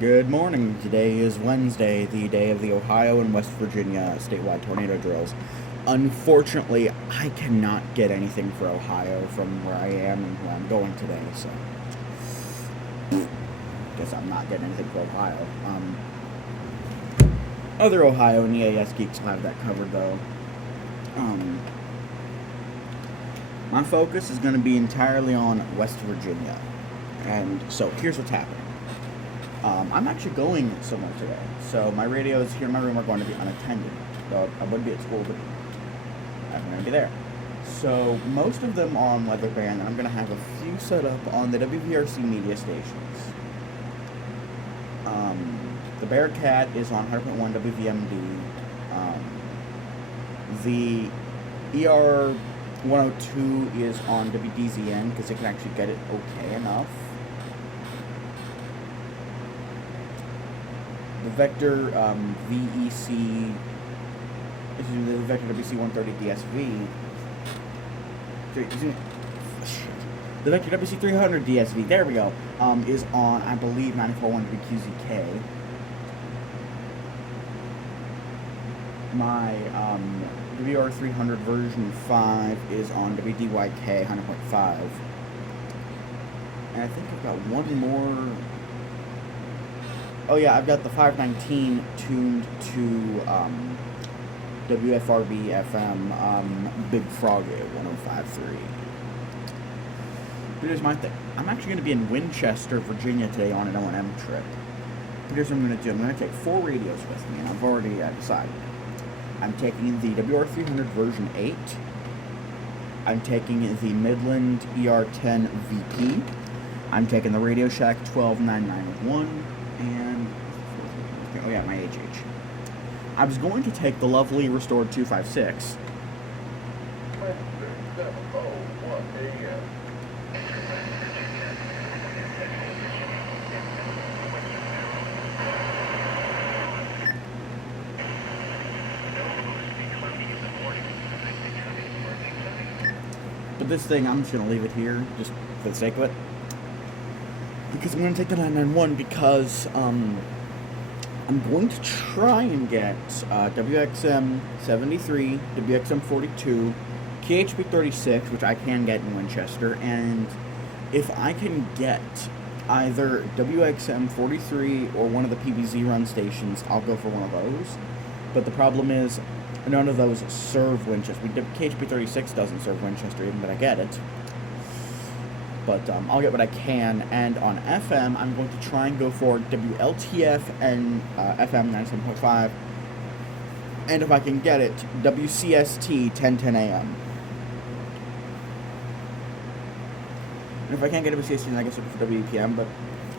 Good morning. Today is Wednesday, the day of the Ohio and West Virginia statewide tornado drills. Unfortunately, I cannot get anything for Ohio from where I am and where I'm going today, so guess I'm not getting anything for Ohio. Other Ohio and EAS geeks will have that covered, though. My focus is going to be entirely on West Virginia. And so here's what's happening. I'm actually going somewhere today, so my radios here in my room are going to be unattended. So I wouldn't be at school, but I'm going to be there. So most of them are on weather band, and I'm going to have a few set up on the WVRC media stations. The Bearcat is on 100.1 WVMD. The ER 102 is on WDZN because it can actually get it okay enough. The Vector VEC, the Vector WC 130 DSV, the Vector WC 300 DSV, there we go, is on, I believe, 94.1 QZK. My WR 300 version 5 is on WDYK 100.5. And I think I've got one more. Oh yeah, I've got the 519 tuned to WFRB FM Big Frog 105.3. Here's my thing. I'm actually going to be in Winchester, Virginia today on an O&M trip. Here's what I'm going to do. I'm going to take 4 radios with me, and I've already decided. I'm taking the WR300 version 8. I'm taking the Midland ER10 VP. I'm taking the Radio Shack 12991. And, oh yeah, my HH. I was going to take the lovely restored 256. But this thing, I'm just going to leave it here, just for the sake of it. Because I'm going to take the 991 because I'm going to try and get WXM 73, WXM 42, KHP 36, which I can get in Winchester, and if I can get either WXM 43 or one of the PBZ run stations, I'll go for one of those. But the problem is, none of those serve Winchester. KHP 36 doesn't serve Winchester, even but I get it. But I'll get what I can, and on FM, I'm going to try and go for WLTF and FM 97.5, and if I can get it, WCST 1010 AM. And if I can't get WCST, then I guess I'll go for WEPM, but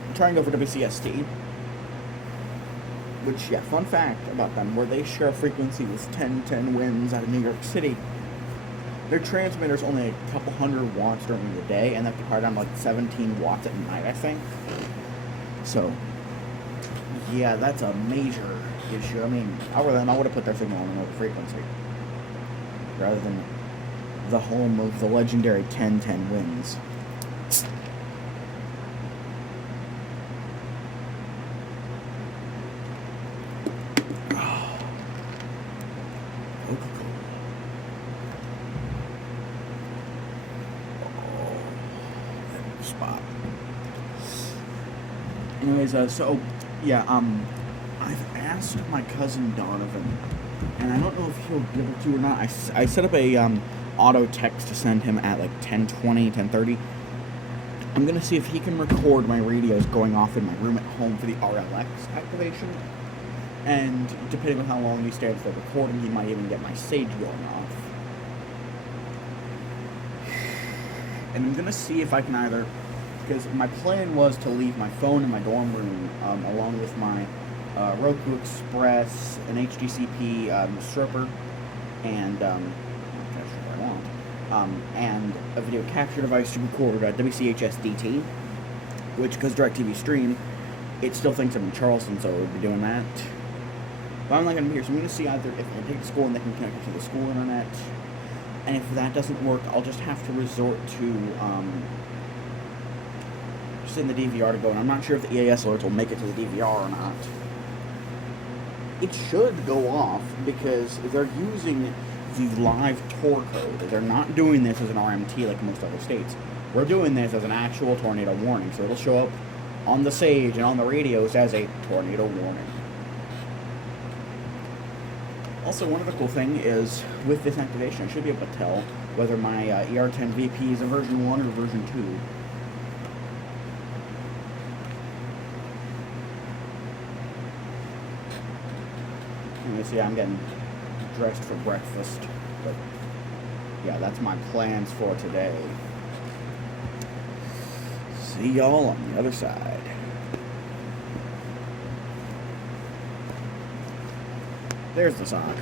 I'm trying to go for WCST. Which, yeah, fun fact about them, where they share a frequency with 1010 winds out of New York City. Their transmitter's only a couple hundred watts during the day, and they have to power down like 17 watts at night, I think. So, yeah, that's a major issue. I mean, I would have put their signal on another frequency, rather than the home of the legendary 1010 winds. Spot. Anyways, I've asked my cousin Donovan, and I don't know if he'll be able to or not. I set up a auto text to send him at like 10:20, 10:30. I'm gonna see if he can record my radios going off in my room at home for the RLX activation, and depending on how long he stays for recording, he might even get my Sage going off. And I'm going to see if I can either, because my plan was to leave my phone in my dorm room, along with my Roku Express, an HDCP stripper, and and a video capture device to record WCHS DT, which, because DirecTV Stream, it still thinks I'm in Charleston, so it would be doing that. But I'm not going to be here, so I'm going to see either if I take the school and they can connect it to the school internet. And if that doesn't work, I'll just have to resort to requesting the DVR to go, and I'm not sure if the EAS alerts will make it to the DVR or not. It should go off because they're using the live Tor code. They're not doing this as an RMT like most other states. We're doing this as an actual tornado warning, so it'll show up on the Sage and on the radios as a tornado warning. Also, one other cool thing is, with this activation, I should be able to tell whether my ER10 VP is a version 1 or version 2. You see, I'm getting dressed for breakfast, but yeah, that's my plans for today. See y'all on the other side. There's the sock.